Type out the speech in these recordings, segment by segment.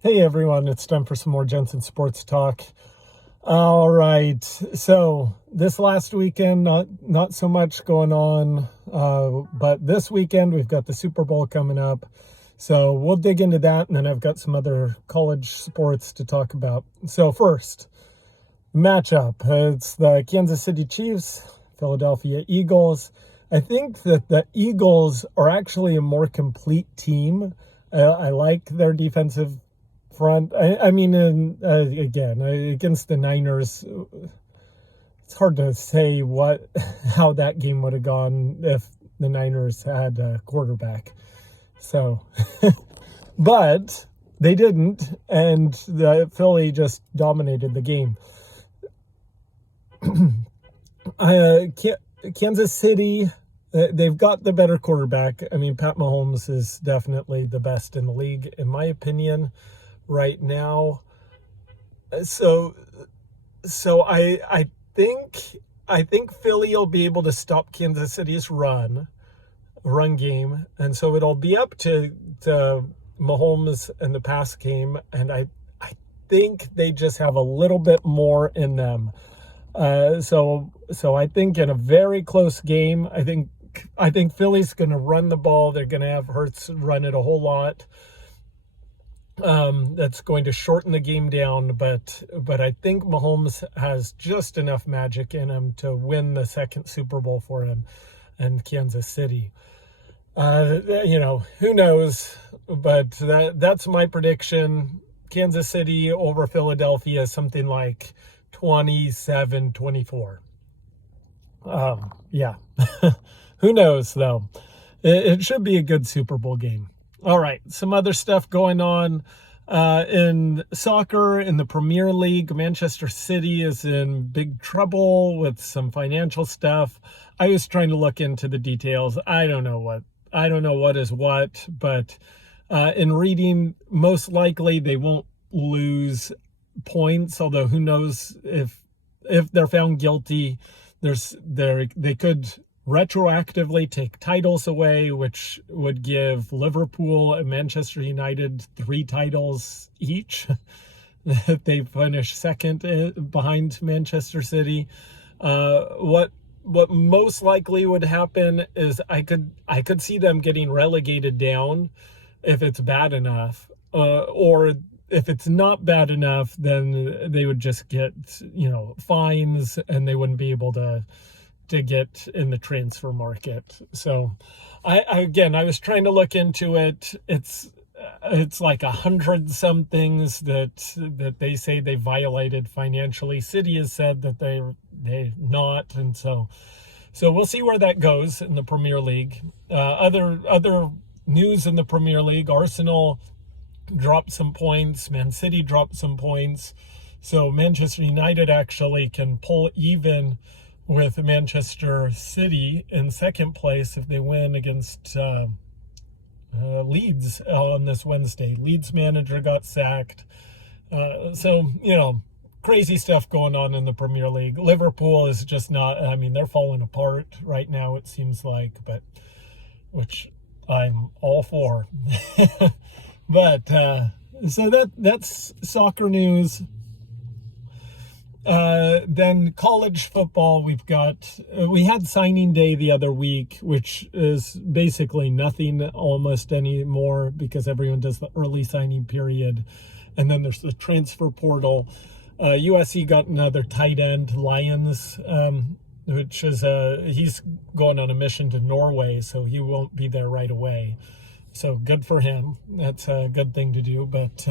Hey everyone, it's time for some more Jensen Sports Talk. All right, so this last weekend, not so much going on, but this weekend we've got the Super Bowl coming up. So we'll dig into that, and then I've got some other college sports to talk about. So first, matchup. It's the Kansas City Chiefs, Philadelphia Eagles. I think that the Eagles are actually a more complete team. I like their defensive front. Again, against the Niners, it's hard to say how that game would have gone if the Niners had a quarterback. So, but they didn't, and the Philly just dominated the game. Kansas City, they've got the better quarterback. I mean, Pat Mahomes is definitely the best in the league, in my opinion, right now. So I think Philly will be able to stop Kansas City's run game, and so it'll be up to Mahomes and the pass game, and I think they just have a little bit more in them. So I think in a very close game, I think Philly's going to run the ball. They're going to have Hurts run it a whole lot. That's going to shorten the game down, but I think Mahomes has just enough magic in him to win the second Super Bowl for him and Kansas City. Who knows? But that's my prediction. Kansas City over Philadelphia, something like 27-24. Yeah. Who knows, though? It should be a good Super Bowl game. All right, some other stuff going on in soccer in the Premier League. Manchester City is in big trouble with some financial stuff. I was trying to look into the details. I don't know what is what, but in reading, most likely they won't lose points. Although who knows if they're found guilty, they could retroactively take titles away, which would give Liverpool and Manchester United 3 titles each if they finish second behind Manchester City. What most likely would happen is I could see them getting relegated down if it's bad enough, or if it's not bad enough, then they would just get fines, and they wouldn't be able to get in the transfer market. So I was trying to look into it. It's like 100 some things that they say they violated financially. City has said that they not, and so we'll see where that goes in the Premier League. Other news in the Premier League: Arsenal dropped some points, Man City dropped some points, so Manchester United actually can pull even with Manchester City in second place if they win against Leeds on this Wednesday. Leeds manager got sacked. Crazy stuff going on in the Premier League. Liverpool is just not, they're falling apart right now, it seems like, but which I'm all for. But so that's soccer news. Then college football, we had signing day the other week, which is basically nothing almost anymore because everyone does the early signing period. And then there's the transfer portal. USC got another tight end, Lyons, which is he's going on a mission to Norway, so he won't be there right away. So good for him. That's a good thing to do. But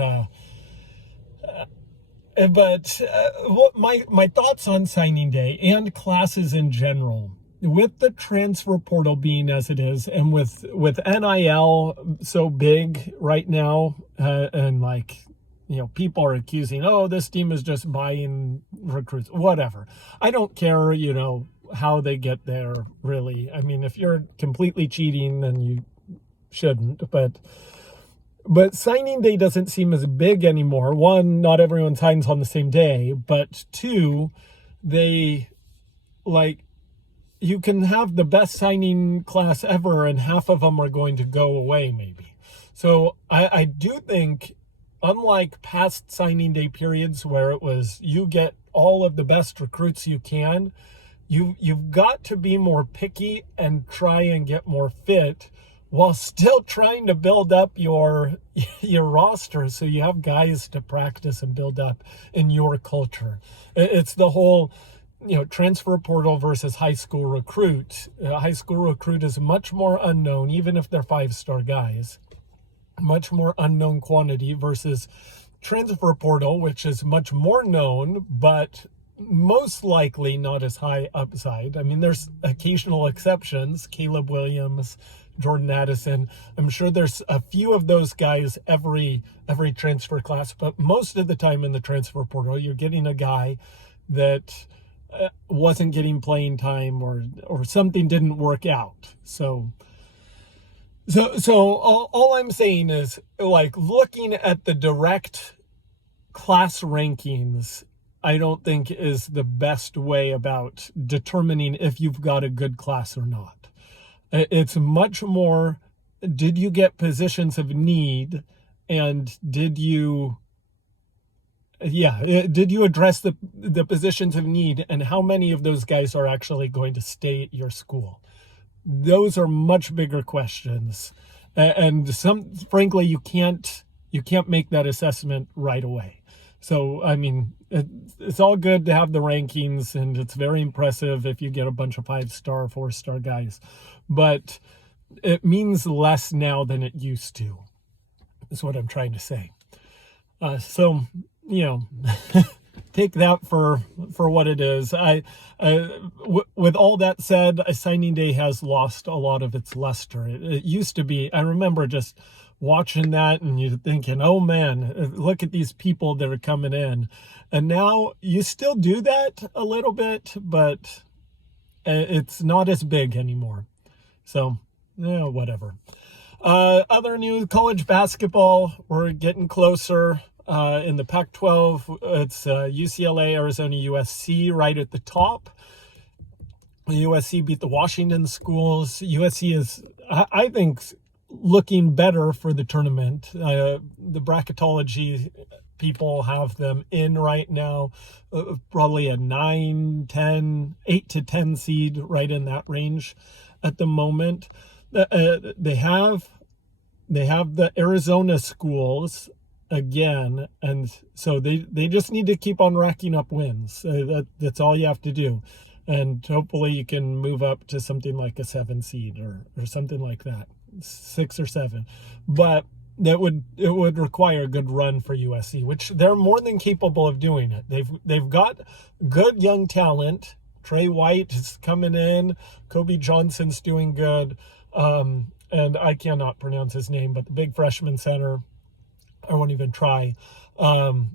my thoughts on signing day and classes in general, with the transfer portal being as it is, and with NIL so big right now, and people are accusing, this team is just buying recruits, whatever. I don't care, how they get there, really. I mean, if you're completely cheating, then you shouldn't, But signing day doesn't seem as big anymore. One, not everyone signs on the same day. But two, you can have the best signing class ever and half of them are going to go away maybe. So I do think unlike past signing day periods where it was you get all of the best recruits you can, you've got to be more picky and try and get more fit while still trying to build up your roster so you have guys to practice and build up in your culture. It's the whole, transfer portal versus high school recruit. A high school recruit is much more unknown, even if they're 5-star guys. Much more unknown quantity versus transfer portal, which is much more known, but most likely not as high upside. I mean, there's occasional exceptions. Caleb Williams, Jordan Addison. I'm sure there's a few of those guys every transfer class, but most of the time in the transfer portal, you're getting a guy that wasn't getting playing time or something didn't work out. So all I'm saying is, like, looking at the direct class rankings, I don't think is the best way about determining if you've got a good class or not. It's much more, did you get positions of need, and did you address the positions of need, and how many of those guys are actually going to stay at your school? Those are much bigger questions, and frankly, you can't make that assessment right away. So, I mean, it's all good to have the rankings, and it's very impressive if you get a bunch of 5-star, 4-star guys, but it means less now than it used to, is what I'm trying to say. Take that for what it is. With all that said, signing day has lost a lot of its luster. It used to be, I remember just watching that and you're thinking, oh man, look at these people that are coming in. And now you still do that a little bit, but it's not as big anymore. So, whatever. Other news, college basketball, we're getting closer. In the Pac-12, it's UCLA, Arizona, USC right at the top. USC beat the Washington schools. USC is, I think, looking better for the tournament. The bracketology people have them in right now, probably a 8 to 10 seed, right in that range at the moment. They have the Arizona schools again, and so they just need to keep on racking up wins. That's all you have to do, and hopefully you can move up to something like a 7 seed or something like that, 6 or 7. But it would require a good run for USC, which they're more than capable of doing it. They've got good young talent. Trey White is coming in, Kobe Johnson's doing good, and I cannot pronounce his name, but the big freshman center, I won't even try. So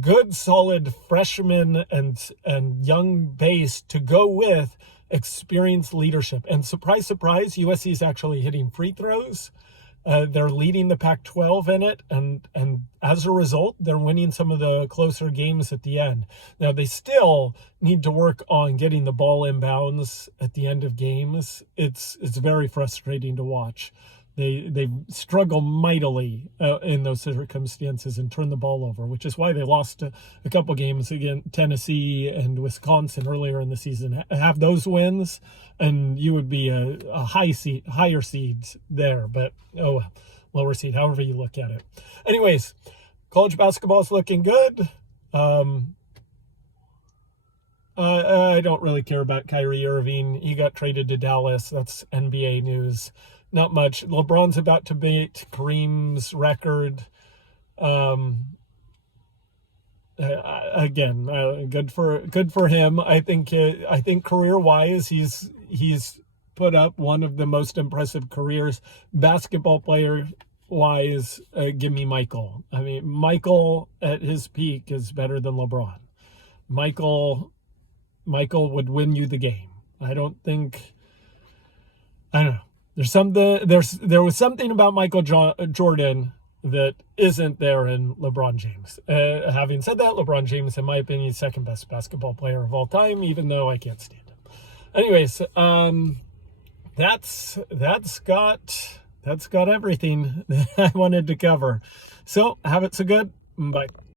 good, solid freshman and young base to go with experienced leadership. And surprise, surprise, USC is actually hitting free throws. They're leading the Pac-12 in it, and as a result, they're winning some of the closer games at the end. Now, they still need to work on getting the ball inbounds at the end of games. It's very frustrating to watch. They struggle mightily in those circumstances and turn the ball over, which is why they lost a couple games against Tennessee and Wisconsin earlier in the season. Have those wins, and you would be a higher seed there, but lower seed, however you look at it. Anyways, college basketball is looking good. I don't really care about Kyrie Irving. He got traded to Dallas. That's NBA news. Not much. LeBron's about to beat Kareem's record. Again, good for him. I think career-wise, he's put up one of the most impressive careers. Basketball player-wise, give me Michael. I mean, Michael at his peak is better than LeBron. Michael would win you the game. I don't know. There was something about Michael Jordan that isn't there in LeBron James. Having said that, LeBron James, in my opinion, is second best basketball player of all time, even though I can't stand him. Anyways, that's got that's got everything that I wanted to cover. So have it so good. Bye.